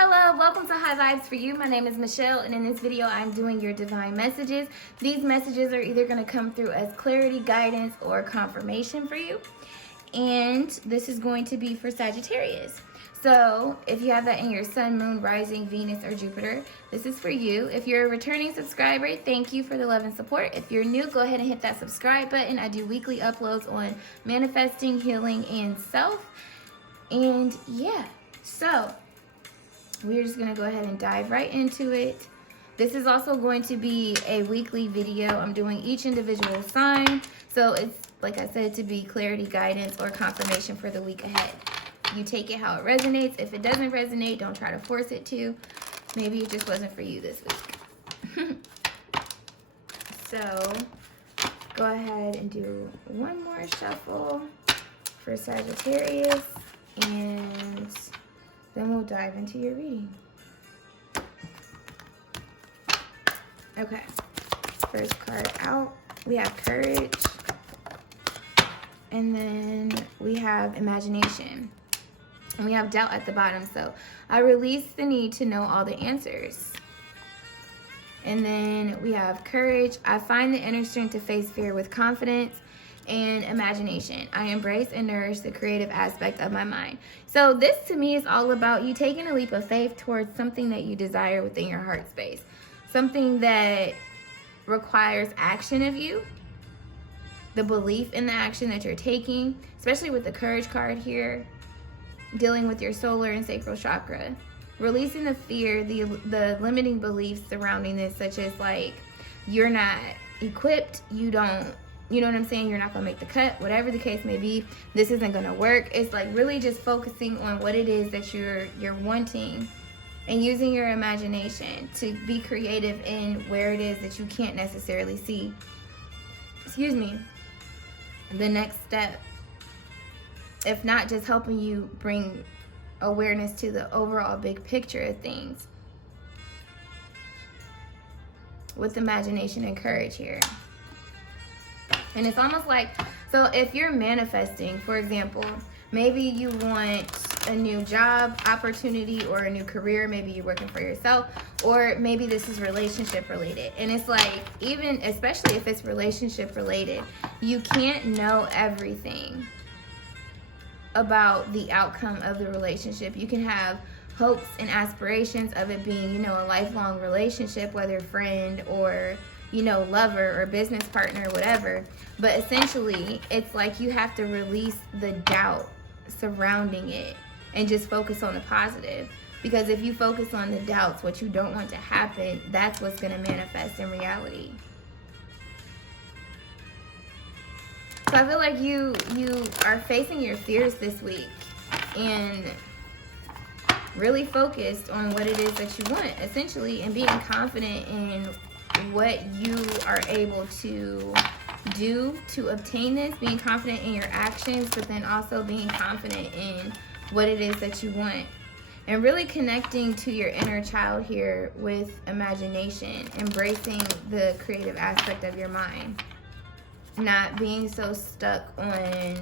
Hello, welcome to High Vibes for You. My name is Michelle, and in this video, I'm doing your divine messages. These messages are either going to come through as clarity, guidance, or confirmation for you. And this is going to be for Sagittarius. So if you have that in your sun, moon, rising, Venus, or Jupiter, this is for you. If you're a returning subscriber, thank you for the love and support. If you're new, go ahead and hit that subscribe button. I do weekly uploads on manifesting, healing, and self. And yeah, so we're just going to go ahead and dive right into it. This is also going to be a weekly video. I'm doing each individual sign. So it's, like I said, to be clarity, guidance, or confirmation for the week ahead. You take it how it resonates. If it doesn't resonate, don't try to force it to. Maybe it just wasn't for you this week. So go ahead and do one more shuffle for Sagittarius, and then we'll dive into your reading. Okay, first card out, we have courage, and then we have imagination, and we have doubt at the bottom. So I release the need to know all the answers. And then we have courage. I find the inner strength to face fear with confidence. And imagination. I embrace and nourish the creative aspect of my mind. So this to me is all about you taking a leap of faith towards something that you desire within your heart space. Something that requires action of you. The belief in the action that you're taking, especially with the courage card here, dealing with your solar and sacral chakra. Releasing the fear, the limiting beliefs surrounding this, such as like, you're not equipped, you know what I'm saying? You're not going to make the cut, whatever the case may be. This isn't going to work. It's like really just focusing on what it is that you're wanting and using your imagination to be creative in where it is that you can't necessarily see. Excuse me. The next step, if not just helping you bring awareness to the overall big picture of things with imagination and courage here. And it's almost like, so if you're manifesting, for example, maybe you want a new job opportunity or a new career, maybe you're working for yourself, or maybe this is relationship related. And it's like, even, especially if it's relationship related, you can't know everything about the outcome of the relationship. You can have hopes and aspirations of it being, a lifelong relationship, whether friend or lover or business partner, whatever. But essentially, it's like you have to release the doubt surrounding it and just focus on the positive. Because if you focus on the doubts, what you don't want to happen, that's what's going to manifest in reality. So I feel like you are facing your fears this week and really focused on what it is that you want, essentially, and being confident in what you are able to do to obtain this, being confident in your actions, but then also being confident in what it is that you want, and really connecting to your inner child here with imagination, embracing the creative aspect of your mind, not being so stuck on,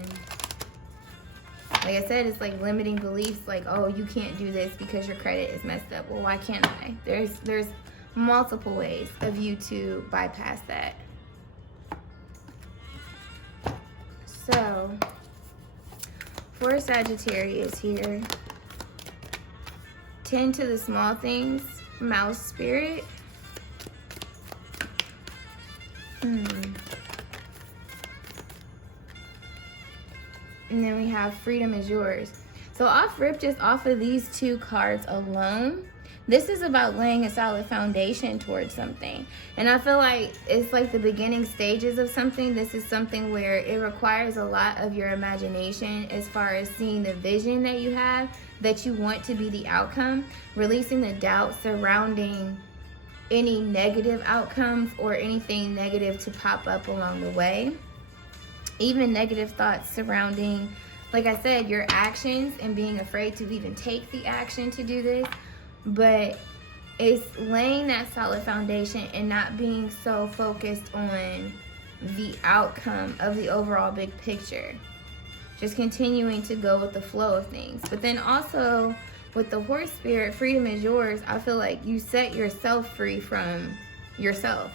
like I said, it's like limiting beliefs, like, oh, you can't do this because your credit is messed up. Well, why can't I? There's multiple ways of you to bypass that. So for Sagittarius here, tend to the small things, mouse spirit. And then we have freedom is yours. So off rip, just off of these two cards alone, this is about laying a solid foundation towards something. And I feel like it's like the beginning stages of something. This is something where it requires a lot of your imagination as far as seeing the vision that you have, that you want to be the outcome, releasing the doubt surrounding any negative outcomes or anything negative to pop up along the way. Even negative thoughts surrounding, like I said, your actions and being afraid to even take the action to do this. But it's laying that solid foundation and not being so focused on the outcome of the overall big picture. Just continuing to go with the flow of things. But then also with the horse spirit, freedom is yours. I feel like you set yourself free from yourself,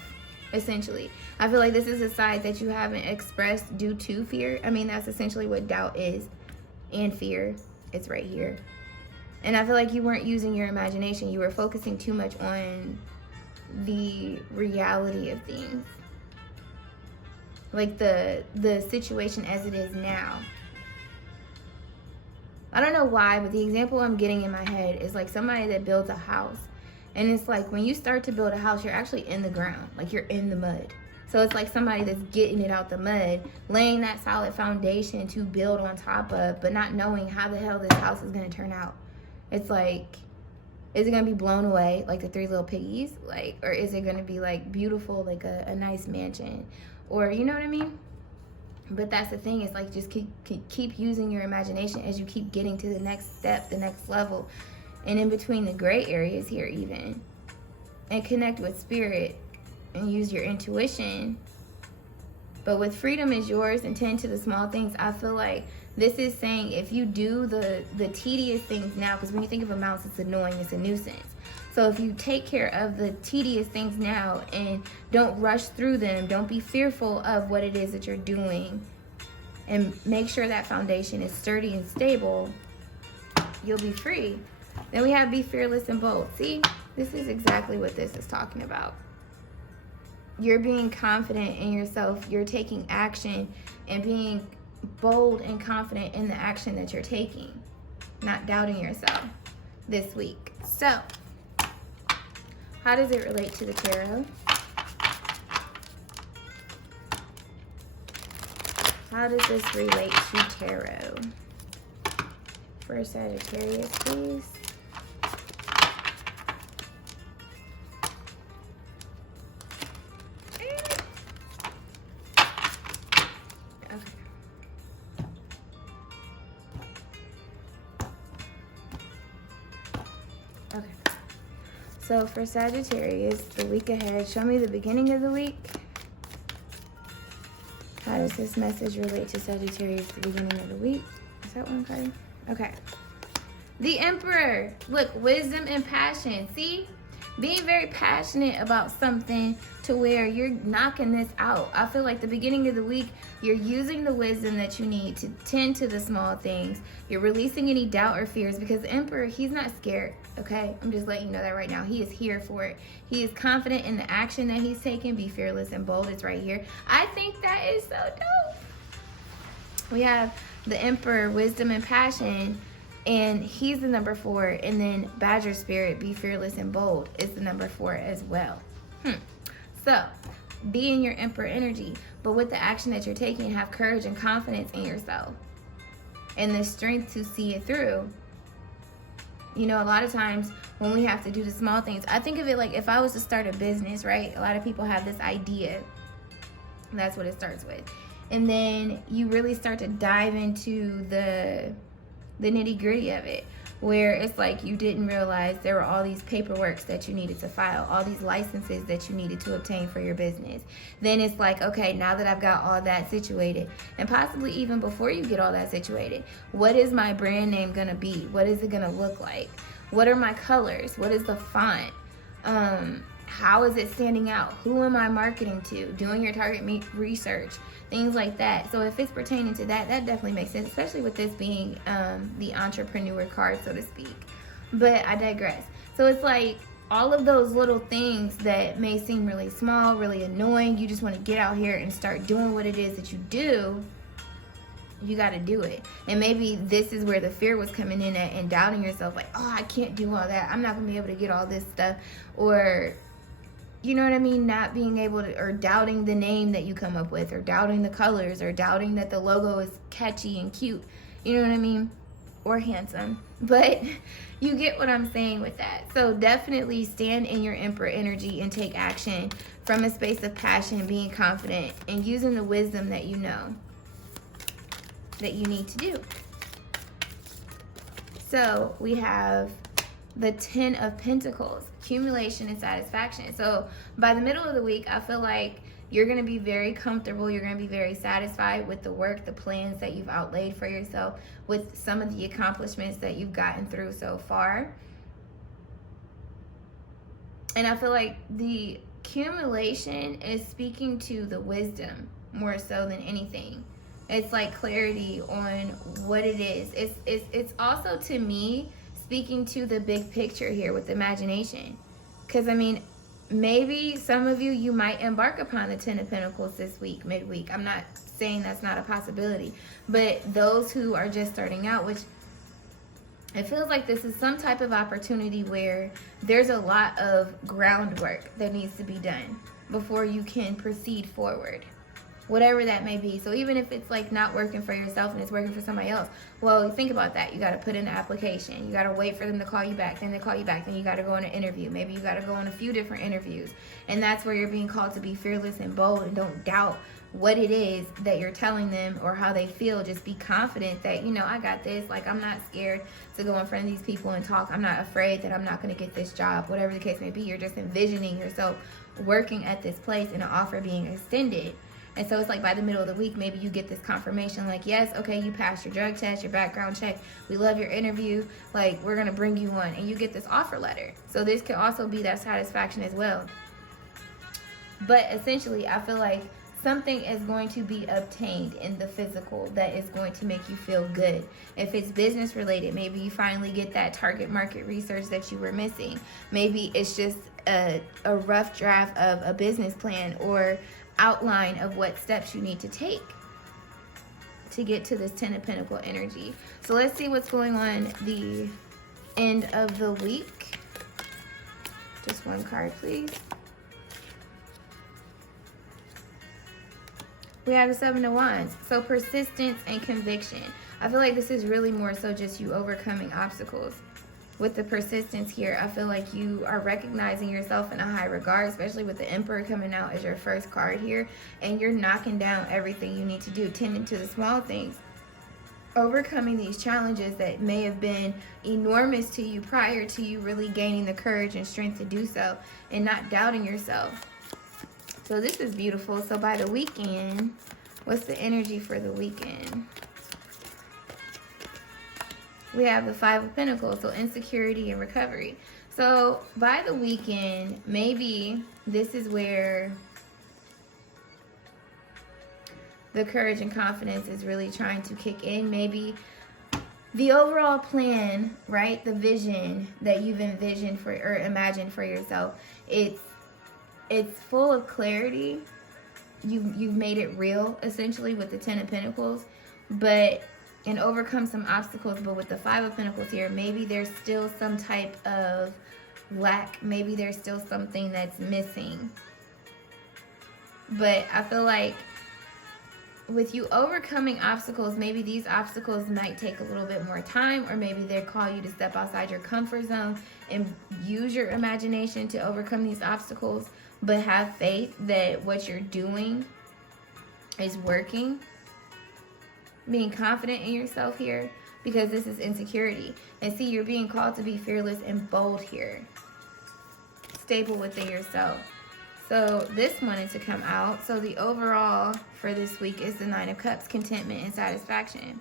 essentially. I feel like this is a side that you haven't expressed due to fear. I mean, that's essentially what doubt is, and fear. It's right here. And I feel like you weren't using your imagination. You were focusing too much on the reality of things. Like the situation as it is now. I don't know why, but the example I'm getting in my head is like somebody that builds a house. And it's like when you start to build a house, you're actually in the ground. Like you're in the mud. So it's like somebody that's getting it out the mud, laying that solid foundation to build on top of, but not knowing how the hell this house is going to turn out. It's like, is it going to be blown away like the Three Little Piggies? Like, or is it going to be like beautiful, like a nice mansion? Or, you know what I mean? But that's the thing, is like just keep using your imagination as you keep getting to the next step, the next level. And in between the gray areas here even. And connect with spirit and use your intuition. But with freedom is yours and tend to the small things, I feel like this is saying if you do the tedious things now, because when you think of a mouse, it's annoying, it's a nuisance. So if you take care of the tedious things now and don't rush through them, don't be fearful of what it is that you're doing, and make sure that foundation is sturdy and stable, you'll be free. Then we have be fearless and bold. See, this is exactly what this is talking about. You're being confident in yourself. You're taking action and being bold and confident in the action that you're taking. Not doubting yourself this week. So, how does it relate to the tarot? How does this relate to tarot? For Sagittarius, please. Okay. So for Sagittarius, the week ahead, show me the beginning of the week. How does this message relate to Sagittarius, the beginning of the week? Is that one card? Okay. The Emperor. Look, wisdom and passion. See? Being very passionate about something to where you're knocking this out. I feel like the beginning of the week, you're using the wisdom that you need to tend to the small things. You're releasing any doubt or fears, because the Emperor, he's not scared, okay? I'm just letting you know that right now. He is here for it. He is confident in the action that he's taking. Be fearless and bold. It's right here. I think that is so dope. We have the Emperor, wisdom and passion. And he's the number 4. And then Badger Spirit, be fearless and bold, is the number 4 as well. So, be in your Emperor energy. But with the action that you're taking, have courage and confidence in yourself. And the strength to see it through. You know, a lot of times when we have to do the small things, I think of it like if I was to start a business, right? A lot of people have this idea. And that's what it starts with. And then you really start to dive into the nitty-gritty of it, where it's like you didn't realize there were all these paperworks that you needed to file, all these licenses that you needed to obtain for your business. Then it's like, okay, now that I've got all that situated, and possibly even before you get all that situated, what is my brand name gonna be? What is it gonna look like? What are my colors? What is the font? How is it standing out? Who am I marketing to? Doing your target research, things like that. So if it's pertaining to that, that definitely makes sense, especially with this being the entrepreneur card, so to speak. But I digress. So it's like all of those little things that may seem really small, really annoying, you just want to get out here and start doing what it is that you do. You got to do it. And maybe this is where the fear was coming in at, and doubting yourself, like, oh, I can't do all that. I'm not going to be able to get all this stuff. Or, you know what I mean? Not being able to, or doubting the name that you come up with, or doubting the colors, or doubting that the logo is catchy and cute. You know what I mean? Or handsome. But you get what I'm saying with that. So definitely stand in your Emperor energy and take action from a space of passion, being confident, and using the wisdom that you know that you need to do. So we have the 10 of Pentacles, accumulation and satisfaction. So by the middle of the week, I feel like You're going to be very comfortable. You're going to be very satisfied with the work, the plans that you've outlaid for yourself, with some of the accomplishments that you've gotten through so far. And I feel like the accumulation is speaking to the wisdom more so than anything. It's like clarity on what it is. It's also, to me, speaking to the big picture here with imagination. Because, I mean, maybe some of you might embark upon the 10 of Pentacles this week, midweek. I'm not saying that's not a possibility. But those who are just starting out, which it feels like this is some type of opportunity where there's a lot of groundwork that needs to be done before you can proceed forward. Whatever that may be. So even if it's like not working for yourself and it's working for somebody else, well, think about that. You got to put in an application. You got to wait for them to call you back. Then they call you back. Then you got to go on an interview. Maybe you got to go on a few different interviews. And that's where you're being called to be fearless and bold, and don't doubt what it is that you're telling them or how they feel. Just be confident that, you know, I got this. Like, I'm not scared to go in front of these people and talk. I'm not afraid that I'm not going to get this job. Whatever the case may be, you're just envisioning yourself working at this place and an offer being extended. And so it's like by the middle of the week, maybe you get this confirmation like, yes, okay, you passed your drug test, your background check. We love your interview. Like, we're going to bring you on. And you get this offer letter. So this could also be that satisfaction as well. But essentially, I feel like something is going to be obtained in the physical that is going to make you feel good. If it's business related, maybe you finally get that target market research that you were missing. Maybe it's just a rough draft of a business plan or outline of what steps you need to take to get to this 10 of Pentacle energy. So let's see what's going on the end of the week. Just one card, please. We have the 7 of Wands. So persistence and conviction. I feel like this is really more so just you overcoming obstacles. With the persistence here, I feel like you are recognizing yourself in a high regard, especially with the Emperor coming out as your first card here. And you're knocking down everything you need to do, tending to the small things. Overcoming these challenges that may have been enormous to you prior to you really gaining the courage and strength to do so. And not doubting yourself. So this is beautiful. So by the weekend, what's the energy for the weekend? We have the 5 of Pentacles, so insecurity and recovery. So by the weekend, maybe this is where the courage and confidence is really trying to kick in. Maybe the overall plan, right? The vision that you've envisioned for or imagined for yourself, it's full of clarity. You've made it real, essentially, with the 10 of Pentacles, and overcome some obstacles. But with the 5 of Pentacles here, maybe there's still some type of lack. Maybe there's still something that's missing. But I feel like with you overcoming obstacles, maybe these obstacles might take a little bit more time, or maybe they call you to step outside your comfort zone and use your imagination to overcome these obstacles. But have faith that what you're doing is working. Being confident in yourself here, because this is insecurity. And see, you're being called to be fearless and bold here. Stable within yourself. So this wanted to come out. So the overall for this week is the 9 of Cups, contentment and satisfaction.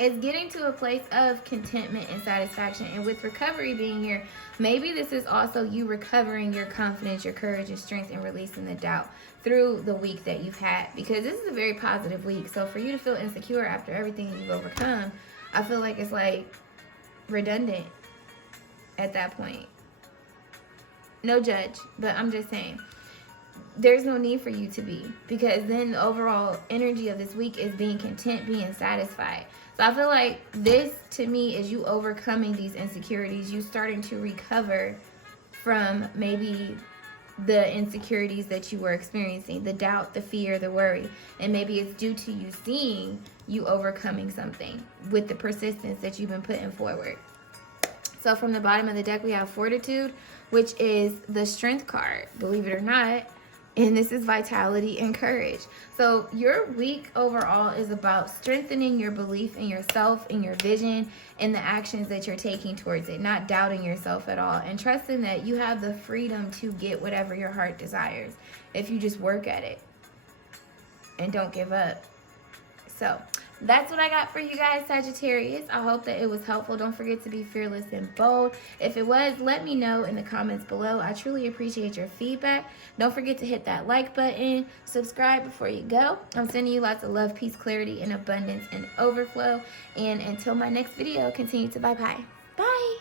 It's getting to a place of contentment and satisfaction. And with recovery being here, maybe this is also you recovering your confidence, your courage, and strength, and releasing the doubt through the week that you've had. Because this is a very positive week. So for you to feel insecure after everything you've overcome, I feel like it's like redundant at that point. No judge, but I'm just saying. There's no need for you to be. Because then the overall energy of this week is being content, being satisfied. So I feel like this, to me, is you overcoming these insecurities. You starting to recover from maybe the insecurities that you were experiencing. The doubt, the fear, the worry. And maybe it's due to you seeing you overcoming something with the persistence that you've been putting forward. So from the bottom of the deck, we have fortitude, which is the strength card. Believe it or not, And this is vitality and courage. So your week overall is about strengthening your belief in yourself, in your vision, and the actions that you're taking towards it, not doubting yourself at all, and trusting that you have the freedom to get whatever your heart desires if you just work at it and don't give up. So that's what I got for you guys, Sagittarius. I hope that it was helpful. Don't forget to be fearless and bold. If it was, let me know in the comments below. I truly appreciate your feedback. Don't forget to hit that like button. Subscribe before you go. I'm sending you lots of love, peace, clarity, and abundance and overflow. And until my next video, continue to bye-bye. Bye.